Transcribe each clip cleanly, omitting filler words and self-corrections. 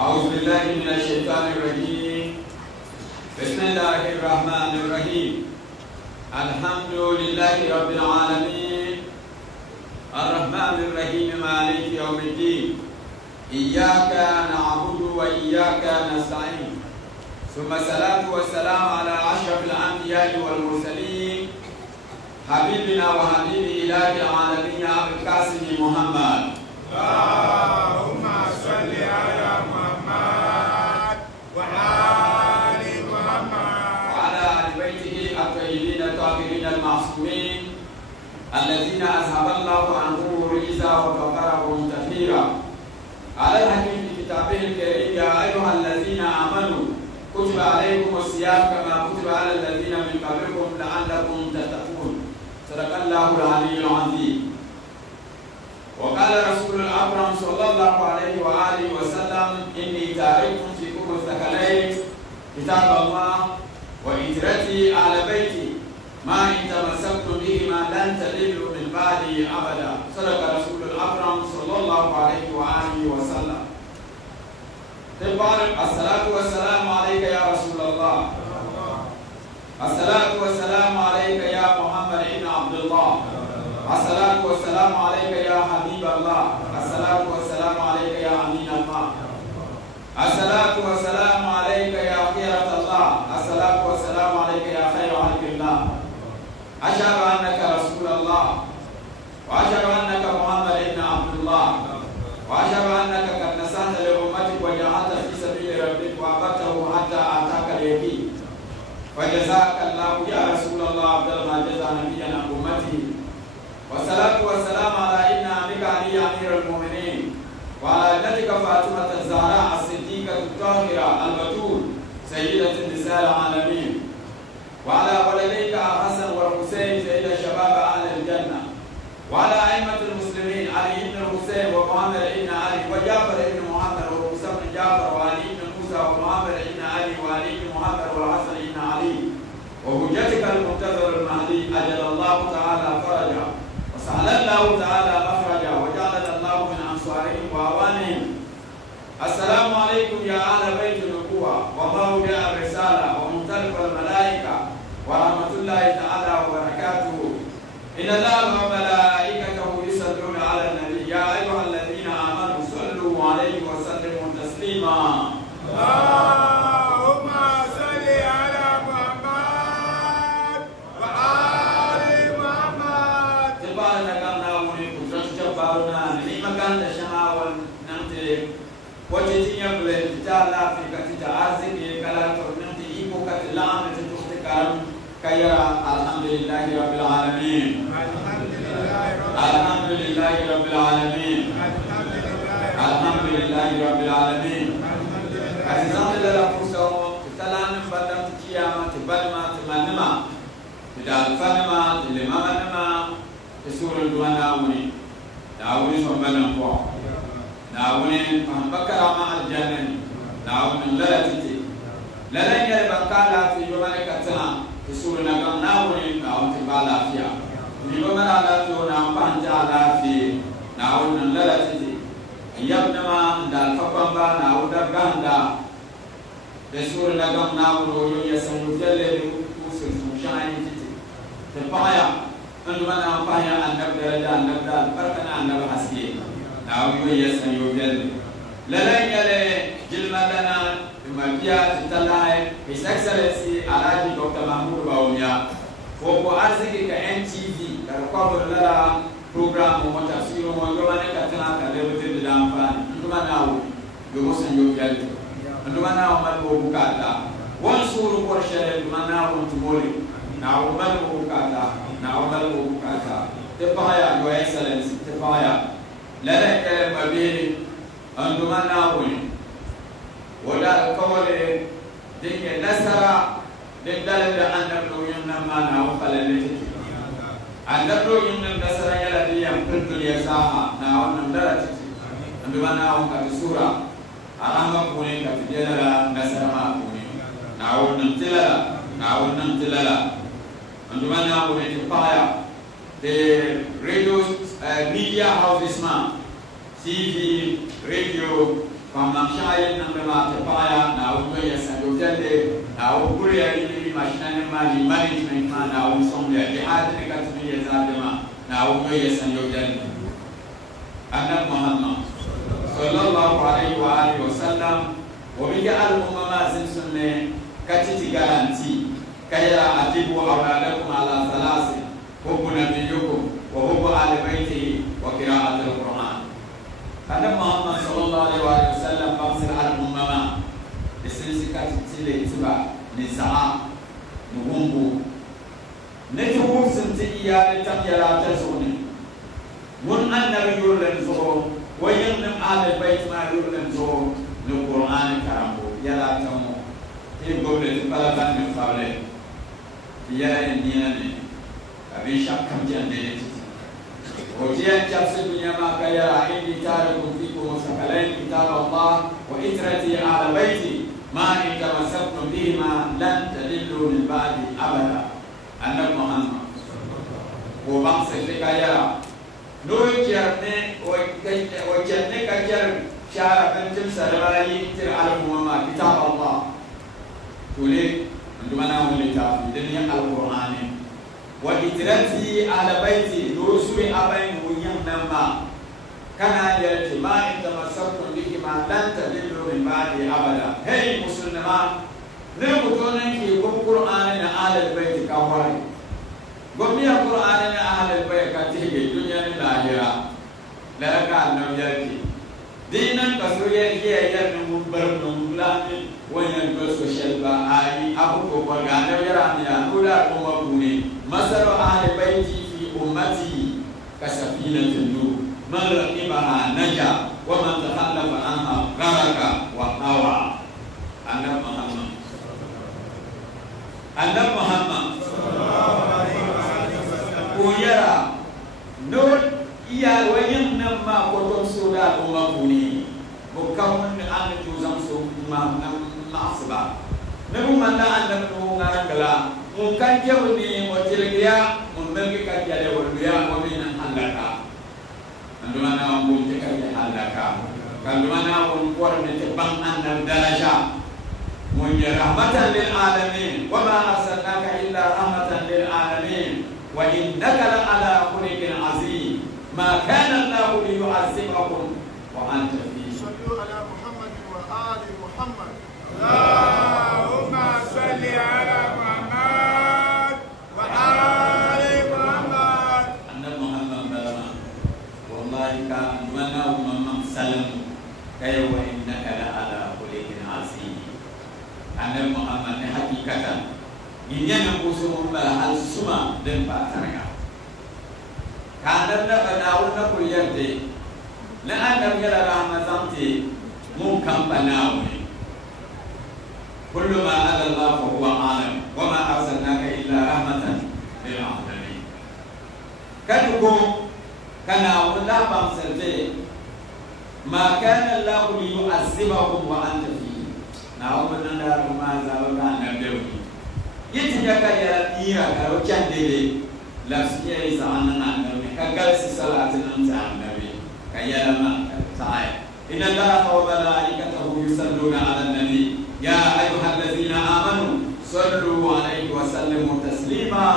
أعوذ بالله من الشيطان الرجيم. بسم الله الرحمن الرحيم. الحمد لله رب العالمين الرحمن الرحيم مالك يوم الدين. إياك نعبد وإياك نستعين. ثم الصلاة والسلام على أشرف الأنبياء والمرسلين حبيبنا وحبيب إله العالمين أبي القاسم محمد. اللهم صل على محمد وآل محمد وعلى آل بيته الطيبين الطاهرين المعصومين الذين أذهب الله عنهم الرجس وكفرهم تطهيرا. على الحكيم في كتابه الكريم يا أيها الذين آمنوا كتب عليكم الصيام كما كتب على الذين من قبلكم لعلكم تتقون. صدق الله العلي العظيم. وقال رسول الأكرم صلى الله عليه وآله وسلم إني تارك فيكم الثقلين كتاب الله وإجرتي على بيتي ما إن تمسكتم بهما لن تضلوا من بعدي أبدا. صدق رسول الأكرم صلى الله عليه وآله وسلم. تبارك الصلاة والسلام عليك يا رسول الله. الصلاة والسلام عليك يا محمد بن عبد الله. الصلاة والسلام عليك يا حبيب الله. الصلاة والسلام عليك يا أمين الله. الصلاة والسلام عليك يا خيرة الله. الصلاة والسلام عليك يا خير خلق الله. أشهد أنك رسول الله وأشهد أنك محمد بن عبد الله وأشهد أنك قد نصحت لأمتك وجعلت في سبيل ربك وأبرته حتى أتاك اليقين. فجزاك الله يا رسول الله أفضل ما جزى نبينا أمته. والصلاة والسلام على ابن عمك علي أمير المؤمنين وعلى ابنتك فاطمة الزهراء الصديقة الطاهرة البتول سيدة النساء العالمين وعلى ولديك الحسن والحسين سيد شباب أهل الجنة وعلى أئمة المسلمين علي بن الحسين ومحمد بن علي وجعفر بن محمد وموسى بن جعفر وعلي بن موسى ومحمد بن علي وعلي بن محمد والحسن بن علي وحجتك المنتظر المهدي أجل الله تعالى فرجا وسهل الله تعالى مخرجا وجعلنا الله من أنصارهم وأعوانهم. السلام عليكم يا أهل بيت النبوة وموضع الرسالة ومختلف الملائكة ورحمة الله تعالى وبركاته. إن الله وملائكته يصلون على النبي يا أيها الذين آمنوا صلوا عليه وسلموا تسليما. اللهم صل على محمد وآل محمد. تبارك الله ونكون جبارنا نعمكان الشماوة نمتلك وجدين يبلغ تعالى في كتير عزيز كلا ترنتي إيكو كتير لعنة تختكرم كيرا. الحمد لله رب العالمين. الحمد لله رب العالمين. الحمد لله رب العالمين. كتير لا فرصة تلان بدم تكيما تبلما تمنما تدال فنما تلما منما تسور الدوانا وني داوني سومبلن فو داوني بكرة مع الجنة داوني لا تتي لا يجري بكالا في يوم كتنا تسور نعم داوني داوني بالا فيها يوم لا تيونا بانجا لا في داوني لا تتي يبنما دال فكمبا داوني دغاندا تسور نعم داوني يسمو جلله وسوس مشاين تتي تبايا عندما نبايا النبي درجة النبي بركنا النبي حسكي ناوي يسمى يوجد لا يجري جلما لنا مبيا تطلعي His Excellency Alhaji Dr. Mahmoud Bawumia وهو أرزقك NTV كرقابة لنا program ومتفسير ومجموعة كتنا كلمة الدمفان عندما ناوي يوصل يوجد عندما ناوي ملبو بكاتا وانصور برشة عندما ناوي تمولي ناوي ملبو بكاتا ناوي ملبو بكاتا تبايا Your Excellency تبايا لا كلمة بيني عندما ناوي ولا كولي ديك نسرة ديك دلنا عندنا يومنا ما ناوي خلنا عندنا يومنا نسرة يلا ديام كل دنيا ساعة ناوي نمدرت عندما ناوي كتسورة أرامك بوني كتجنرا نسرة ما بوني ناوي نمتلا عندما ناوي تبايا the radio media house this month TV radio فما شايل نمبر تبايا ناو يا سنجوتلي ناو كوريا اللي ماشينا ما دي مانجمنت ما ناو سوميا جهاد نكتمي يزادما ناو يا سنجوتلي أنا محمد صلى الله عليه وآله وسلم وبيجعل أمما زنسنة كتير garanti كيرا أجيبوا أولادكم على ثلاث حب نبيكم وحب آل بيته وقراءة القرآن. أنا محمد صلى الله عليه وسلم بمسر على أمما بسنسي كتير تبع نساء نبومبو نتوب سنتي إياه تميلا تسوني من النبي يرلنزو وينم آل البيت ما يرلنزو القرآن كرامو يلا تمو يقول البلدان من قبله يا إنياني أبي شاب كم جندي وجيء جالس الدنيا ما كيرا إني تارك فيكم وثقلين كتاب الله وإترتي على بيتي ما إن تمسكتم بهما لن تضلوا من بعد أبدا أنا محمد وبعض الكيرا نور جرني وجرني كجر شارع بنتم سرمالي تر على محمد كتاب الله تولي عندما نقول لتافي دنيا القرآن وإترتي على بيتي رسول أبين وينما كان يأتي ما إن تمسكتم بهما لن تضلوا من بعد أبدا. هاي مسلمة نقولون كي القرآن على البيت كواري قومي القرآن على البيت كتير الدنيا الآخرة لا كان نبيك دينا كسوية هي يرنم برنم لامي وينقل سوشيال باي أبو كوبانا يرانيا ولا كومبوني مثل أهل بيتي في أمتي كسفينة النور من ركبها نجا ومن تخلف عنها غرق وهوى. أنا محمد ويرى نور يا وينما كتب سودا كومبوني بكون أن توزن سوما معصبة نبو منا أن نبو نرجلا ممكن جوني وتلقيا ممكن كجلا وربيا ومن حلقة عندما نقول تكلم حلقة عندما نقول نتبع أن الدرجة من رحمة للعالمين وما أرسلناك إلا رحمة للعالمين وإنك لعلى خلق عظيم ما كان الله ليعذبكم وأنت فيه. صلوا على محمد وآل محمد. اللهم صل على محمد وآل محمد. أن محمد بلغنا والله كان منا ومن سلم كي وإنك لعلى خلق عظيم. أن محمد حقيقة إن ينقصهم بهال سما دم باترنا. كاننا بناؤنا كل يدي لأن يلا رحمة زمتي ممكن بناؤني كل ما على الله فهو عالم وما أرسلناك إلا رحمة للعالمين. كنكو كنا ولا بمسرتي ما كان الله ليعذبهم وأنت فيه. نعم نندار ما زالنا نبدأ يتجاك يا إيرا كلو كندلي لفسي إنسان نعمل كجلس صلاة نعمل كيالما تعال إن الله وملائكته يصلون على النبي يا أيها الذين آمنوا صلوا عليه وسلموا تسليما.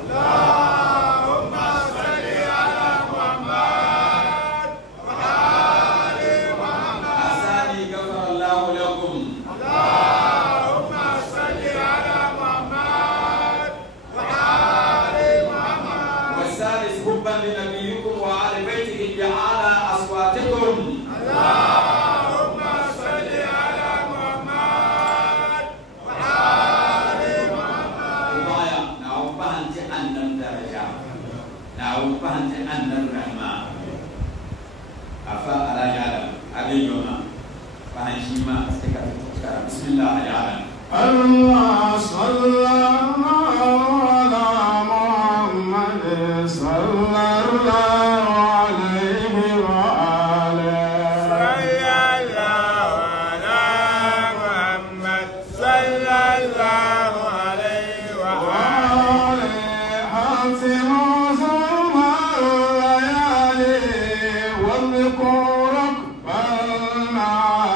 اللهم صل على محمد وآل محمد. أساني غفر الله لكم. اللهم صل على محمد وآل محمد. والثالث حبا لنبيكم وآل بيته بأعلى أصواتكم. اللهم صل على محمد وآل محمد. ويا نعوذ بهنت أن الدرجة نعوذ بهنت أن الرحمة أفا على يعلم أبي يوم فهنشيما استكتر بسم الله يعلم. الله صلى على محمد صلى الله عليه وآله. صلى الله على محمد صلى الله عليه وآله. حاتم ثم الليالي واذكر رب المعالي.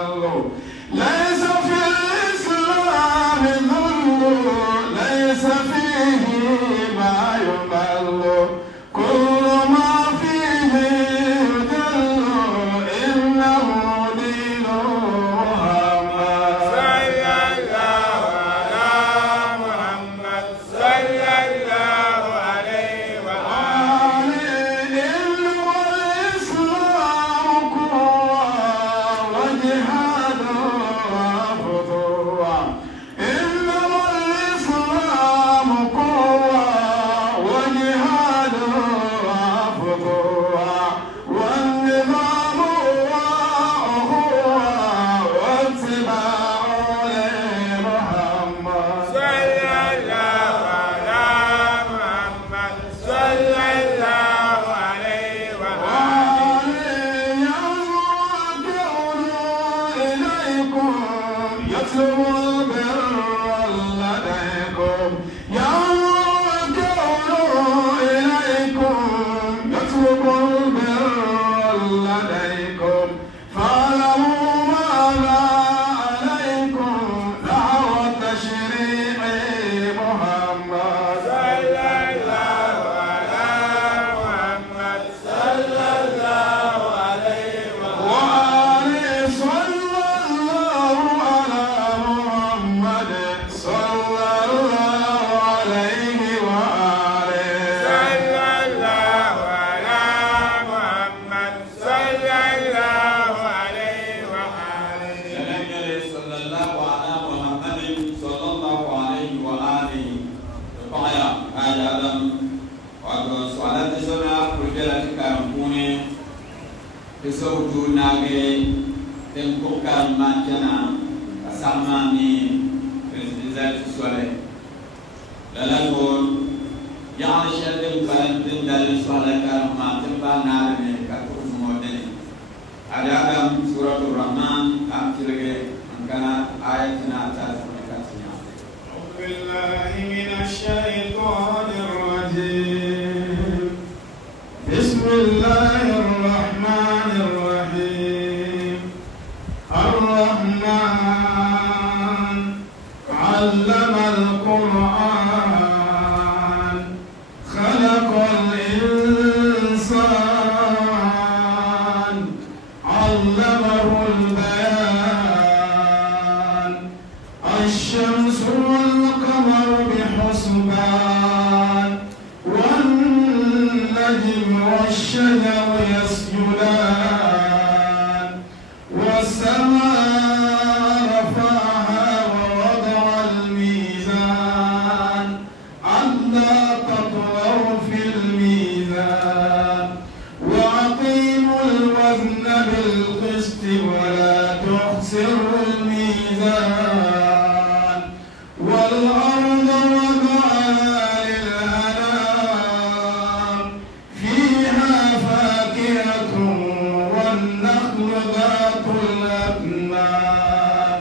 يمل ليس في الإسلام ذل ليس فيه ما يمل كل ما فيه يدل إنه دين محمد صلى الله على محمد صلى الله عليه وآله إنه الإسلام قوة وجهاد وفتوة إنه الإسلام قوة وجهاد وفتوة والنظام هو أخوة واتباع لمحمد صلى الله على محمد صلى الله عليه وآله يطلب البر لديكم فاعلموا ماذا عليكم دعوة تشريع محمد صلى الله على محمد صلى الله عليه وآله صلى الله على محمد صلى الله عليه وآله صلى الله على محمد صلى الله عليه وآله Nabi sallallahu alaihi Muhammadin sallallahu alaihi wa alihi Paya Adam Wato Salatu Sana Kujala Kampune Pisautu Nage Tempoka Machana Asamani Presidizati Swale Lalakon Yang Shadim Balantin dari Swalaka Matimba Narine Katus Modeni Adam Suratul Rahman Amtilge Angkana Ayatina Atas Mekatnya أعوذ بالله من الشيطان الرجيم بسم الله الرحمن الرحيم الرحمن علم القرآن خلق الإنسان علمه البيان الشمس والقمر بحسبان والنجم والشجر يسجدان والسماء رفعها ووضع الميزان ألا تطغوا في الميزان وأقيموا الوزن بالقسط ولا تخسروا الميزان والأرض وضعها للأنام فيها فاكهة والنخل ذات الأكمام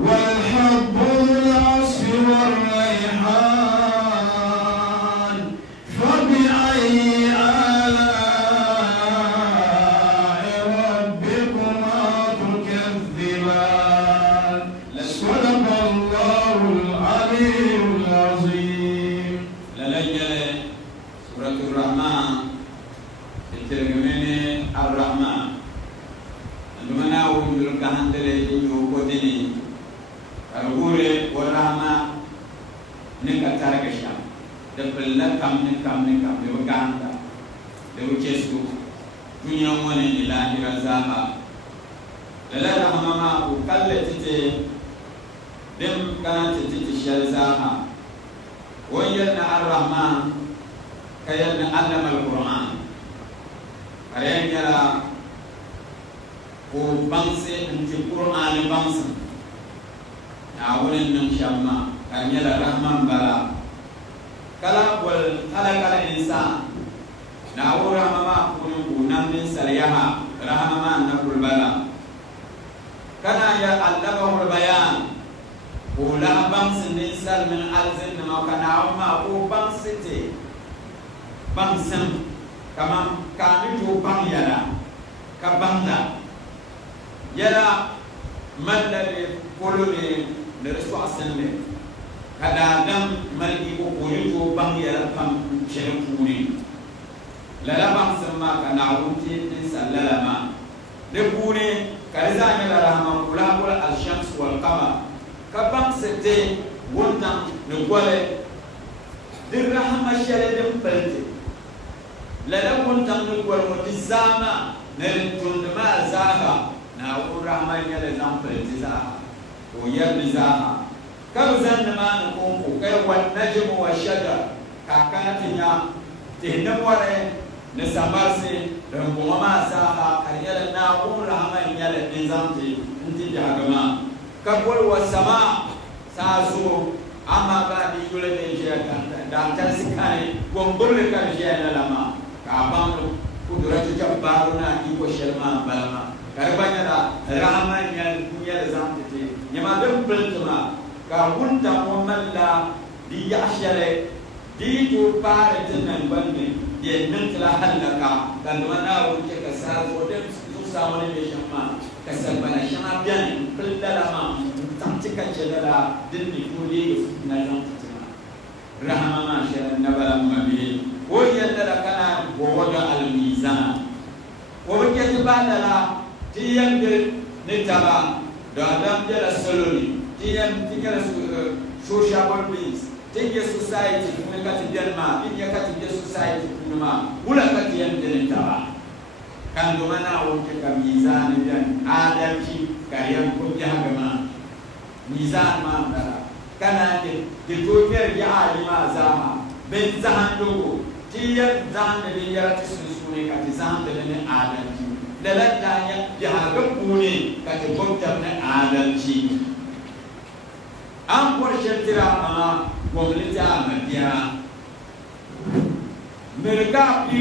والحب ذو العصف والريحان فبأي آلاء ربكما تكذبان صدق الله العلي العظيم Lalajale Suratul Rahman Tergemene Ar-Rahman Lumana Wundul Kahandele Inyo Kodini Karugure Warahma Nika Targesha Depella Kam Dewa Ganda Dewa Chesu Dunya Mone Ilahi Razaha Lala Rahmama Ukalle Tite Dem Kana Tite Shalzaha ويلنا الرحمن كيلنا علم القرآن كيلنا يلا وبنسي أنت القرآن بنس نعولن نشمع كيلنا الرحمن بلا كلا خلق الإنسان نعول رحمة ونم سريها رحمة نقول بلا كنا يعلمه البيان ولا بانس الإنسان من ألزن ما كان عما هو بانسته بانسم كمان كان يجوا بان يلا كباندا يلا man la de kolone de resto asende kada dam malgi ko to bang ya pam chere puri la la bang sama kana wuti tin sallalama de puri kaza nya la rahman kula kula al shams wal qamar ka bang sete wontan ne gole de rahma shere de pelte la la wontan ne gole mo tizama ne tundma zaha na rahma nya le zam pelte zaha to yar zaha kam zanna ko ko kai wan najmu wa shajar kakatinya tinna wale ne samarse dan kuma ma saha karyala na rahman yala nizamti inti jagama kabul wa sama sazu amma ga di yule de jeta dan tarsikane gomburle kan jena lama ka bam kudratu jabbaruna iko shelma balama karbanya da rahman yala zamti nyama dem plantuma ka wunta mo malla di yashale di to pare tenan banne di nantla halaka dan wana wunke ka sa so dem su samone be shamma ka sabana shama bian pillalama tantika jedala dinni kuli na zantina rahama ma shara nabala mabi o yadda kana woda al mizan o ke tibadala tiyande ne taba da dam jala soloni tiyam tikala social beings take society kuma kati denma biya kati de society kuma wala kati yan den tawa kan do mana wonke ka mizan dan adalci kariyan ko jahagama mizan ma dara kana de to ker ya alima zama ben zahan dogo tiyam zahan de ya tisune kati zahan de ne adalci dalatanya jahaga puni kati bokta ne adalci an kwarshen tira ma gwamnati a mabiya merka fi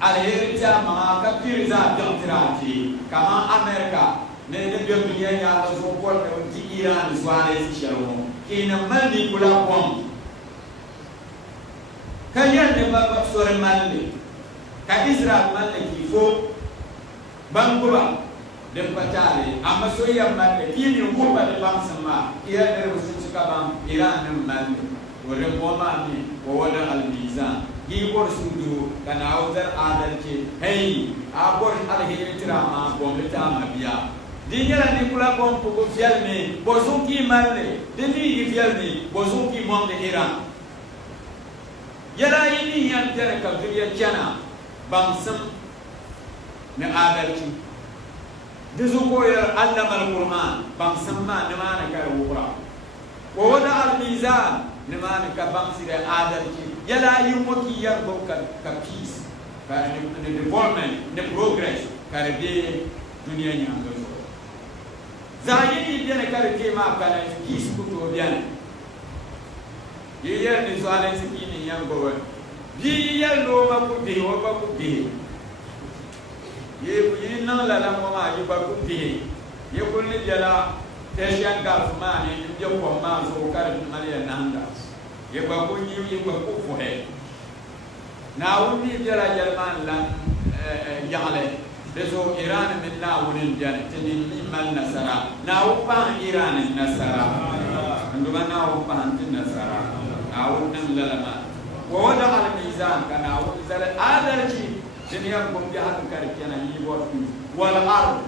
alheri ta ma ka fi za a tira ce kama amerika ne da biyan miliyan ya da zo kwar da wani iran zuwa da su sharo kenan malli kula kwam kan yadda ba tsoron malli ka israel malli kifo banguba da patare amma soyayya malle kini ngumba da bamsama iya da rusu suka bam iranin malle wore goma mi ko wada almizan gi bor sudu kana awdar adalci hey a bor alheri tirama gomita mabiya dinyara ni kula bom ko fialme bozuki malle dini fialme bozuki mom de iran yara yini yan tere ka duniya jana bamsam ne adalci dizuko ya allama alquran bam samma nimana ka wura wa wada almizan nimana ka bam sire adalci yala yumoki yarbo ka peace ka ne development ne progress ka rebe dunia nyanga so zayini dene ka rebe ma ka peace ku to bian yeyer ni swale sikini yango wa bi yelo ma ku de wa ba ku de ye nan la la mama ye ba ku ti ye ko ni jala Persian Gulf man ni je ko ma so kar mali nanda ye ba ko ni ye ba ko fo he na woni jala Jerman lan yale bezo Iran min na woni jana tini man nasara na wo pa Iran nasara ndo na wo pa nasara na wo nan la ma wo wada al mizan kana wo zala adalci dunia ko jahat karikana yi bot wal ard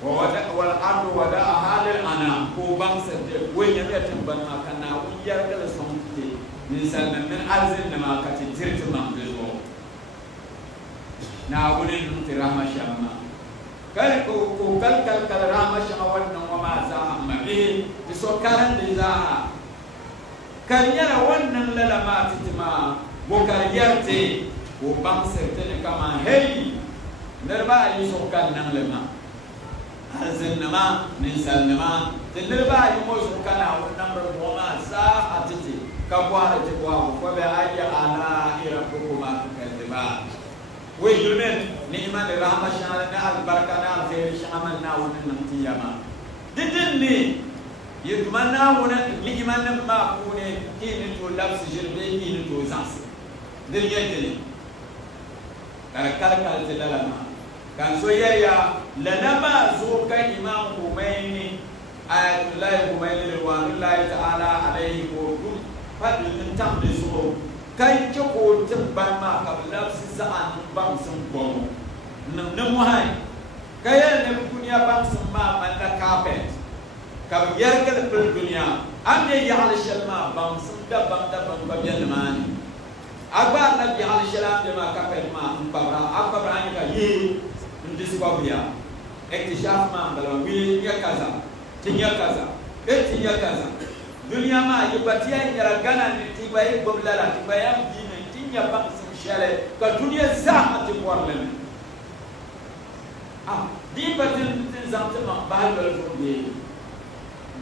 wal ard wada halil ana ko bang sade we nyame timban ma kana o yar kala somte ni salman min arzin ma kati tirti ma bezo na woni dum tirama shamma kal ko kal rama shamma wannan wa ma za amma bi so karan de za kanyara wannan lalama titima bokar yarte ko bam certaine kama hey nerba yi so kan nan lema alzinnama min salnama nerba yi mo so kana wannan ro ma sa atiti ka kwara ti kwa ko be ayya ala ira ko ma kalba we yumen ni iman rahma shana na al baraka na al khair shamal na wannan tiyama didin ni yidmana wona ni iman ma ko ne kini to labs jirbe kini to zas dil yedeli kala te dalama kan so ya lanama zo ka imam Khomeini ayatullah Khomeini ridwanullahi ta'ala alayhi ko dum fadin tam de so kai ke ko tabban ma kabla si sa'an bam sun ko nan mu hay kaya ne dunia bam sun ma man la carpet ka yargal fil dunia ande ya al shalma bam sun da bam ba bien mani agba nabi al shalam de ma carpet ma babra akbara ka yi ndiskwabia ektishaf ma bala wi ya kaza tinya kaza tinya kaza dunia ma yibatia nyara gana ni tibai boblala tibaya dine tinya bam sun shale ka dunia zahma ti warleme di batin zamta ma balbal fundi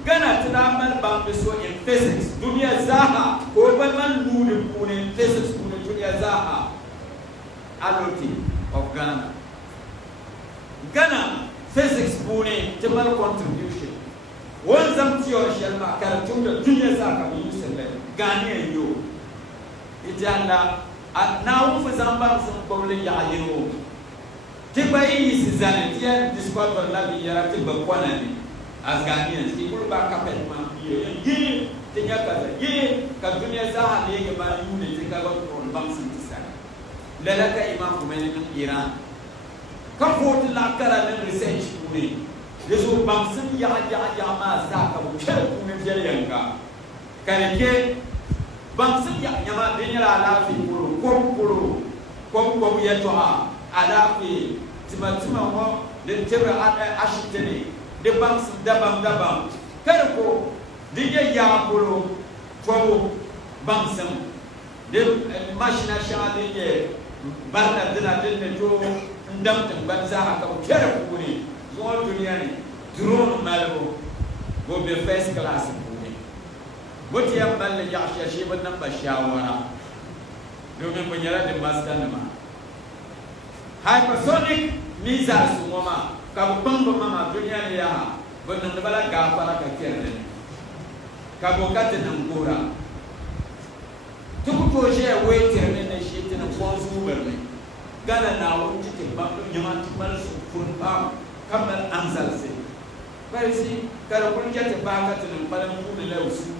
gana tinamal bam so in physics dunia zaha ko ban man nude in physics dunia zaha aloti of Ghana physics bune timal contribution one zamti or shelma karatun da dunia zaha bi yusele Ghana yo itanda na wu zamba sun koble ya yiro tiba yi sizane tia discover la bi yara tiba kwana ni as Ghanaians ti kulu ba kapel ma yi tinya kaza yi ka dunia zaha ne ga ba yune ti ka ba ko bam sun tisana lalaka imam Khomeini min Iran ka foti la kara ne research kune yeso bam sun ya ma za ka bu kere kune fiye yanga karike bam sun ya nyama de nyala la fi kulu ko ya to ha ala fi timatima mo de tebe ashitene de bam dabam kare ko dige ya bolo fo bam sun de machine sha de barna dina de to ndam tan banza haka kare ko ne zo duniya ne drone malbo go be first class ko ne wata yan balle ya shi ban nan ba shawara domin ban yara da master ne ma hypersonic missiles mama ka bango mama dunia ni ya bonan bala ga para ka kerne ka bokate nan gora tuku to je waiter ne shi tin ko su berme gana na won tike ba nyama tumal su kun ba kamar anzal se parisi kala kun jate ba ka tin bala mu ne la su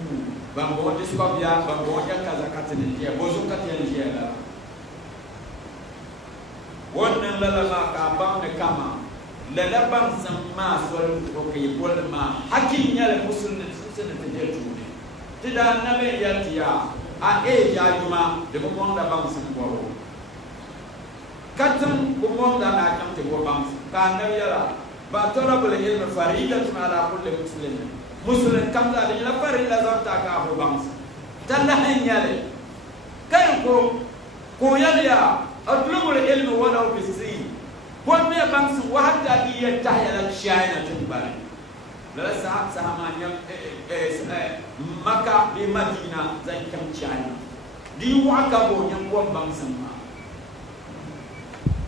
ba bo discobia ba bo ya kaza katin je bo su katin je la wannan lalama ka ba ne kama lalaban samma sol ko ke bol ma hakin yal musulmin sun ta je tuni tida nabe yatiya a ya juma de mo da bam sun ko katam ko mo da na kam te ko bam ka nabe yala ba talabul ilm faridatun ala kulli muslim kam da la farida zanta ka ho bam tan da hanyale kai ko yalla atlubul ilmi walau bisi bonne bangsu wahda iya tahya shayna tibari la sa sama nyam maka bi madina zan kam shayna di waka bo nyam ko bangsu ma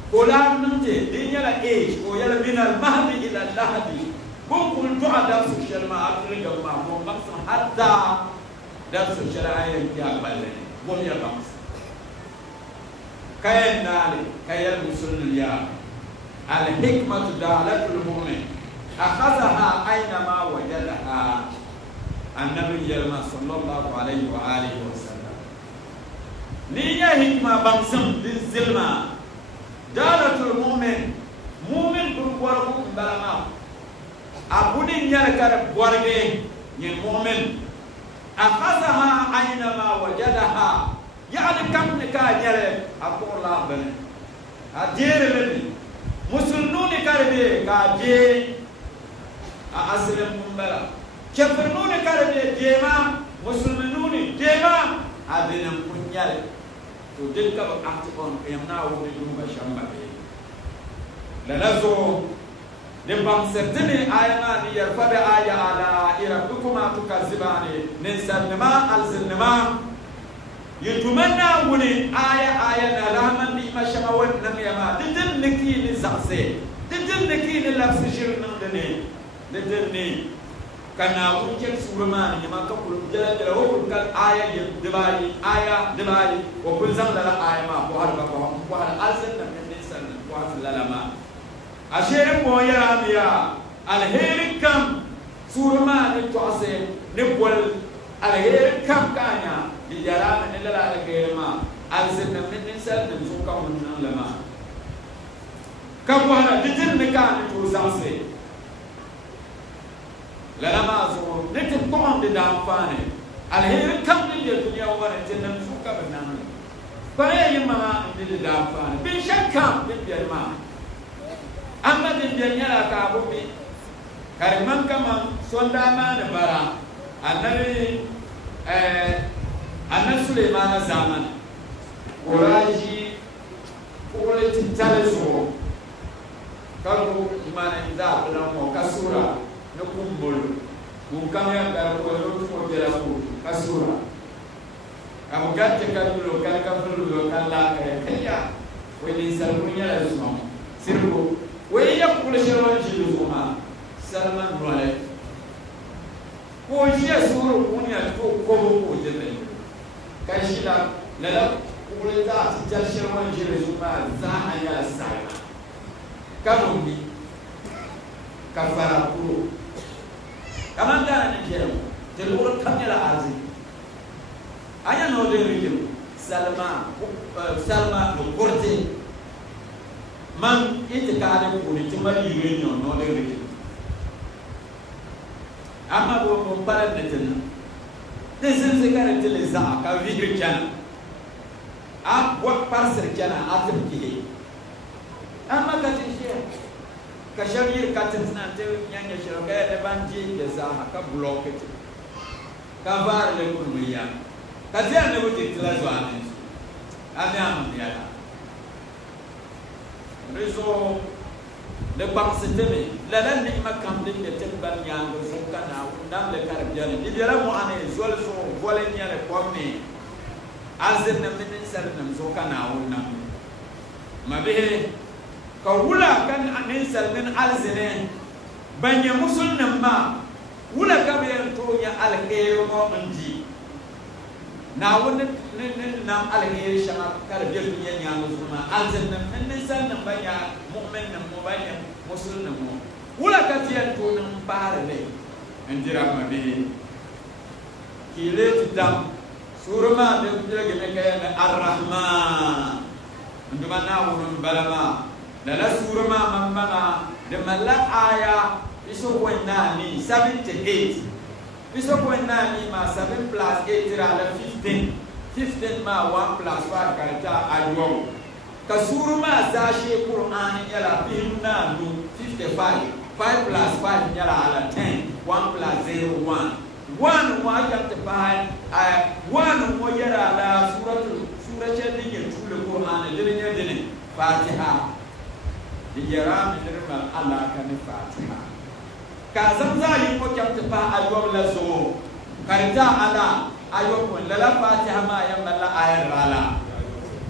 kola nte di nyala age ko yala min al mahdi ila al lahdi bon kun du'a da su sharma afrika ma mo bangsu hatta da su shara ayen ya balle bon ya bangsu kayan nali kayan musulun ya al-hikmatu dalatul mu'min akhadhaha aynama wajadaha annabi yalma sallallahu alaihi wa alihi wasallam ni ya hikma bangsam din zilma dalatul mu'min dun warbu balama abudin yar kar warge ni mu'min akhadhaha aynama wajadaha يعني كم نكاجر أقول الله بني أجير لني مسلمون كاربي كاجي أسلم مبلا كفرنون كاربي جيما مسلمون جيما أبينا كنيال تودين كاب أكتبون يمنا ودين بشامبي لنزو دبام سرتني آيما يرفع آية على إربكما تكذباني ننسلما ألزلما يتمنى وني آية نلامن بما شماون نميما ددن نكين زعسي ددن نكين لفظ شرنا ددني كنا وجد سورمان يما كقول جل جل هو كل آية دبالي وكل زمن لا آية ما بوهر بوهر ألزن من نسل بوهر لا ما ashe mo ya miya alheri kam surma ne to ase ne bol alheri kam kanya di jarama ne la alheri ma alzinna min sal ne so kam nan lama kam wala dijin ne kan to sanse la lama so ne te ko de dan fane alheri kam ne de dunya wala jinnan so kam nan bare yimma de dan fane bin shakka bin biyarma amma din yara ka bobe kariman kama sonda ma da bara annabi annabi Sulaiman zaman oraji kole titale so kalu mana inda bela mo kasura no kumbol mun kamya da ko no to bela ko kasura kamu gatte kalu kan fulu kala kaya wani sarkunya la so sirko we ya kula sharwan jilu kuma salman wale ko jiya suru kunya to ko ko jebe kashila lala kula ta jar sharwan jilu kuma za a ya sai kamumbi kafara kuro kamanda ne kero telur kamela arzi aya no de rikiru salma do korte man ite kaade ko ni timali réunion no de rek amma bo mo pare de tan de sen se kare tele za ka vivre kana a bo parser kana a tibki amma ka tishi ka shavir ka tsna te nyanya shiro ka de banji de za ka block it ka var le ko miya ka zia ne wuti tlazo ane ame am ya rezo le baksiteme la lan ni makam de temban nyango so kana ndam le karbiane ni biara mo ane zol so volen nyale komni azen na min sar nam so kana wonna mabe ka wula kan anin sar min alzene banya musulman ma wula ka be to ya alheri mo andi na wani nam alheri shama karbiyar duniya nyango kuma aljanna min san nan banya mu'min nan mu banya musulman mu wula ka tiyan to nan bare ne andira ma be kile tidam surma de kujira gene kaya ar-rahman nduma na wurun balama dala surma mamma de malla aya iso ko nani 78 Piso ko nani ma 7 plus 8 ira la 15 ma 1 plus 5 karita adwo kasuru ma zashi qur'ani yala bihna lu 55 5 plus 5 yala ala 10 1 plus 0 1 1 wa yakta bai 1 mo yara la suratul din tule qur'ani dinin dinin fatiha yara min dirma Allah kan fatiha ka zamzali ko kyamta fa ayyub la zo karita ala ayyub la fatiha ma ya malla ayar ala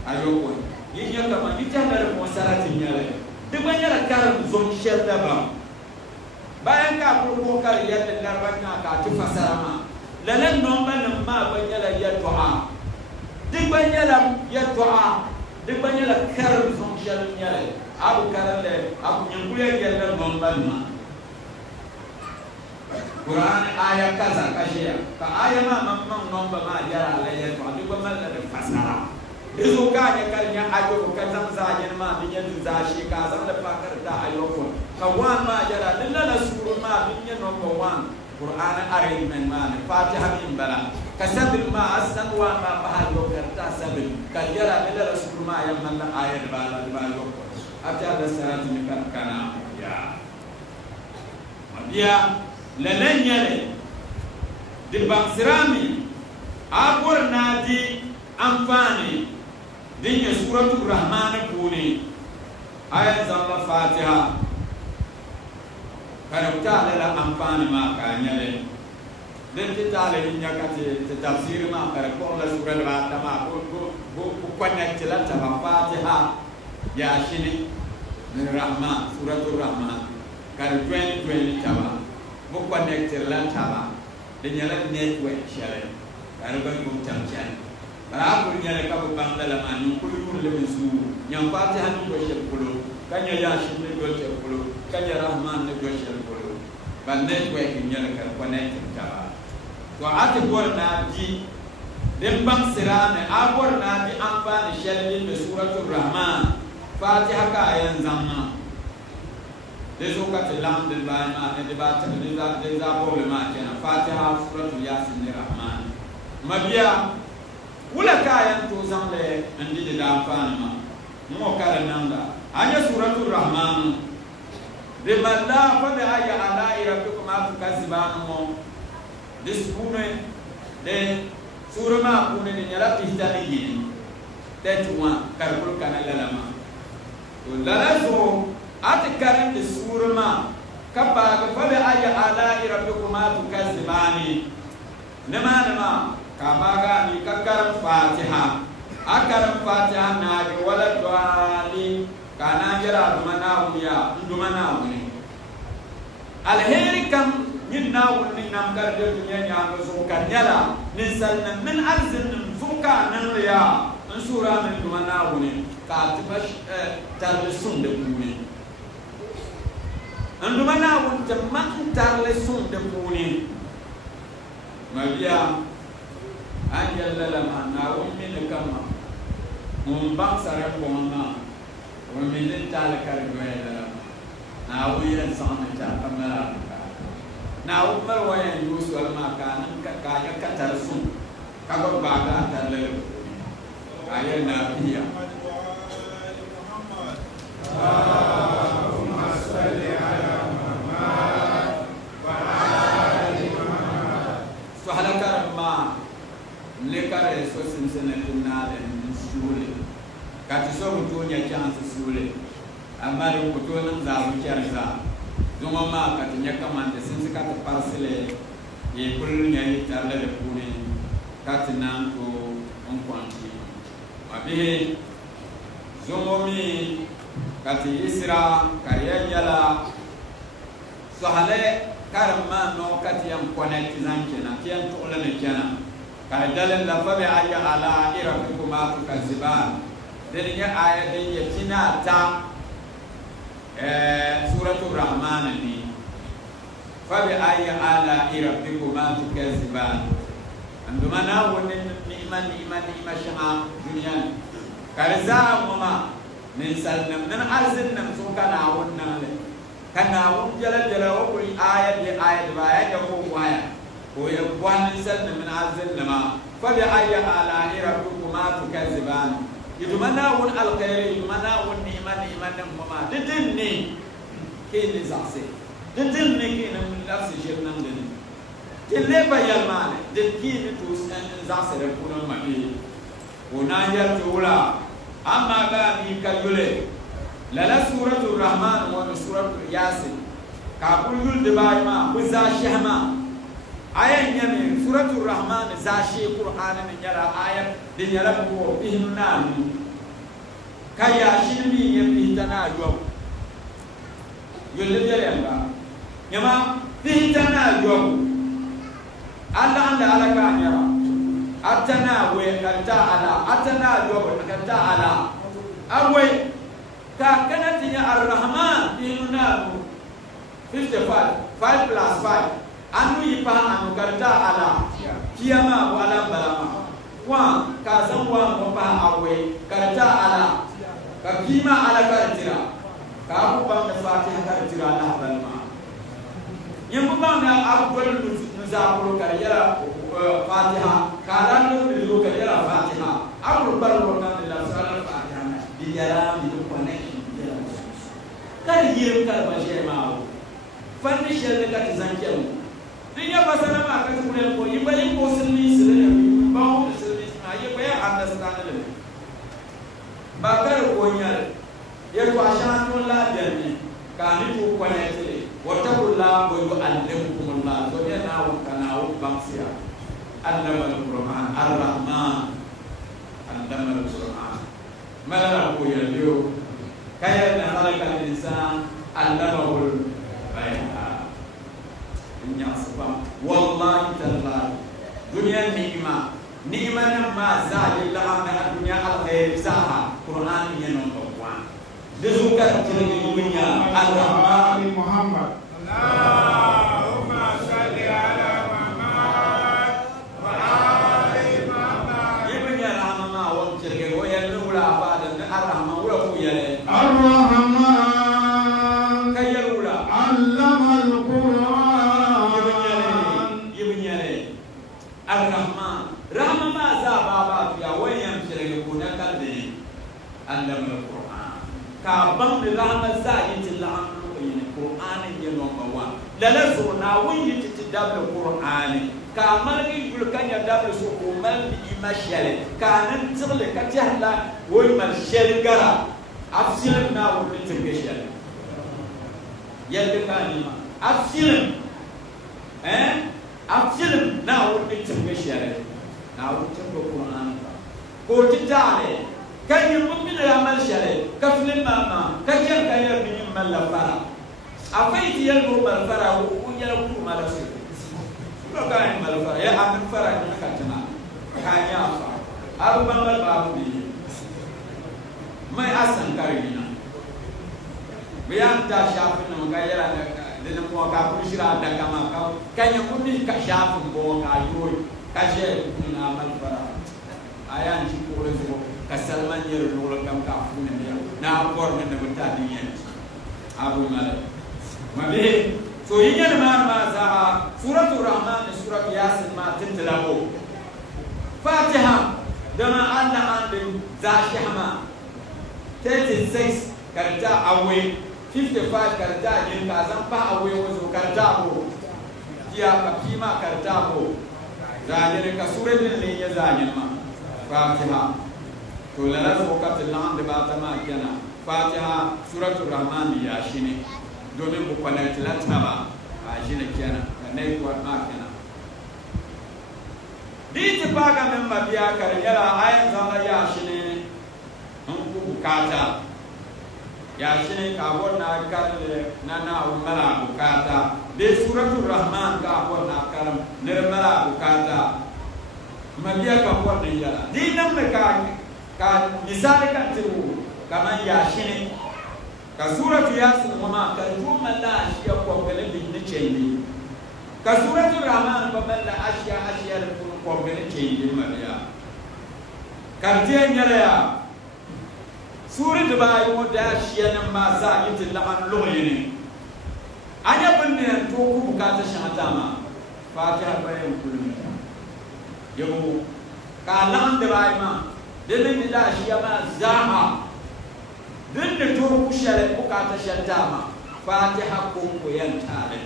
ayyub yin yanda ma ita da mo saratin yare duk banyar karam zon shedda ba bayan ka ko kar yadda larbanka ka ti fasara ma lalan non ban ma banyar ya du'a duk banyar ya du'a duk banyar karam zon shedda yare abu karalle abu nyangule yadda non ban ma Quran ayat kaza kashia ka aya ma mamman nomba ma jara la ya to duk ba da fasara izo ka ya karnya ayo ka zan zajen ma bin yanzu zashi ka zan da fakar da ayo ko ka wan ma jara dinna la suru ma bin yan nomba wan Quran ayat men ma fatiha min bala ka sabil ma aslan wa ma ba ayo ka sabil ka jara dinna la suru ma yan man ayat bala ba ayo ko ata da salatu ni kana ya mabiya lalan yale di baksirami abur nadi amfani dinya suratul rahman kuni ayat zalla fatiha karabta lala amfani ma kanyale den kita le nya kate tafsir ma kar ko la surah al-fatama ko connect la ta fatiha ya shini rahman suratul rahman kar 2020 tawa bu connecter lan taba de nyala network share ara ba ko tamchan ara ko nyala ka bu bangala man ko yul le su nyam fatiha no ko shel ko kanya Yasin ne do cher bulu kanya Rahman ne do cher bulu bande ko e nyala kar ko ne ta to ate borna di dem bang sirane a borna di amfani shelin da suratul Rahman Fatiha ka ayan zamma des wakati lam del bayma ne debat de za problema kana Fatiha suratul Yasin Rahman mabiya wala kayan to zamle andi da amfani ma mo kala nanda anya suratul Rahman de malla fa bi ayya ala rabbikum atukazibanu mo disbune de surama kune ni nyala tihitani yini tetwa karbul kana lalama to lalazo atikarin de surama kaba fa bi ayya ala rabbikum atukazibani nama kabaga ni kakaram Fatiha akaram Fatiha na ge wala doali kana jara dumana uya dumana uni alheri kam nyina wonni nam garde dunya nya so kanyala nin salna min arzin fuka nan riya an sura min dumana uni ka tibash tar sun de kuni an dumana won tamma tar le sun de kuni mabiya an yalla lama na ummi ne kama mun bang sare ko na ummi ne tal kar goyela na wiran sama ta kamala na umar wayan yusu alma kanan ka kaya katar sun kago baga talle ayan na biya Allahumma salli ala Muhammad wa ali Muhammad so halakar ma lekare so sinsene tunale nsule kati so mutonya chance sule amari kutona za bukyarza zuma ma kati nyaka mande sinsi kati parcelle ye kullu nyai tarle de puni kati nanko on kwanti abihe zomomi kati isra kayanyala so hale karma no kati yam connect zankena kiyan to olane kana kaidalen la fa bi ayya ala rabbikuma tukaziban den ya aya den ya tinata suratul Rahman ni fa bi ayya ala rabbikuma tukaziban andumana wonen ni'man shama duniya karza mama min sallam nan arzin nan so kana wannan le kana won jala wa kul aya bi aya ba ya ko waya ko ya kwan sallam min arzin nama fa bi ayya ala rabbikuma tukaziban yudumana won alkhair yudumana won ni'man mama didin ni ke ni zase didin ni ke nan lafsi jirnan dini dille bayal male de ki ni to zase da kunan mabi ona yar tula amma ga mi kayule lala suratul Rahman wa suratul Yasin ka kulul de bayma buza shahma ayan nyame suratul Rahman zashi Qur'an ne nyara ayat de nyara ko bihinna kaya shilmi yemi tana yo yolle jere amba nyama bihitana yo Allah ala ka nyara atana we kanta ala atana yo kanta ala awe ka kana tinya Ar-Rahman bihinna 55 5 plus 5 anu yipa anu kanta ala kiyama wala balama wa ka san wa ko ba awe kanta ala ka kima ala kartira ka abu bang da Fatiha kartira ala balma yimbu bang da abu bal nuzabulu kariyara Fatiha kalan lu kariyara Fatiha abu bal rokan da sala Fatiha di yara di connection yara kar yim kar ba shema fanni shel da ka zanken dinya basana ma ka tukule ko yibali ko sunni sirri ba ko sirri ma yi ko ya understand le bakar ko nyal ye ko ashatu la dani ka ni ko connect wataqulla wa yu'allimukumullah so ya na wa kana wa bamsiya allama al-Qur'an ar-Rahman allama al-Qur'an mala ko ya yo kaya na halaka al-insan allama al-bayan nya sabab wallahi taala dunia nikma nikma ma za lillah amna dunia al-khair saha Qur'an ni non ko da zuka tirgi dunya ar-rahman Muhammad. اللهم صل على محمد وآل محمد. ibn ya rahma wa tirgi wa ya lula fada na ar-rahman wala ku yale الرحمن kayalula علم القرآن. ibn ya ar-rahman rahma ma za baba ya wayan tirgi kuna kalbi allama al-quran ka bam da rahma za yi tilan Quran ye number 1 la zo na wani titi dabla Quran ka malgi julkan ya dabla su ko mal bi imashale ka nan tirle ka jahla wai mal shel gara afsil na wani tirge shel yadda ka ni afsil afsil na wani tirge shel na wani tirge Quran ko titale kan yi mun bi da mal shele ka filin mama ka jar ka yar bi mal la fara afai ti yel go mal fara o yel ku mal su ko ka ni mal fara ya am fara ni ka tana ka nya fa abu bangal babu bi mai asan kare ni na bayan ta shafin nan ga yara da nan ko ka ku shira da kama ka kanya kun ni ka shafin bo ka yoy ka she ni na mal fara ayan ci ko rezo ka salman yer no kam ka fu ne na bor ne ne ta di yen abu mal mabe so yinya ma za suratul rahman surat yasin ma titlabo fatiha dama anna andin zashihma 36 karta awe 55 karta yin ka zan ba awe wazo karta ko kiya ka pima karta ko zane ka suratul ne ya zane ma fatiha to lala so ka tilan da ba ta ma kenan fatiha suratul rahman ya shine domin ku kwanarci lantama a shi ne kenan ka nai kuwa ma kenan di ti paga min mabiya karyara ayan zama ya shi ne in ku bukata ya shi ne ka wannan karle na mala bukata dai suratul rahman ka wannan karam ne mala bukata mabiya ka wannan yara di nan me ka misali kan tiru kaman ya shi ne ka suratu yasin kuma ka tuma la ashiya ko gele bin ne cendi ka suratu rahman ba balla ashiya da ko gele cendi mariya ka je nyala ya suratu ba yi da ashiya nan ma za yi tilla an loyini anya binne to ku bukata shata ma fatiha bayan kullum yabo ka lan da bai ma dinin da ashiya ma za'a din da turu kushare bukata shantama fatiha ko koyan tare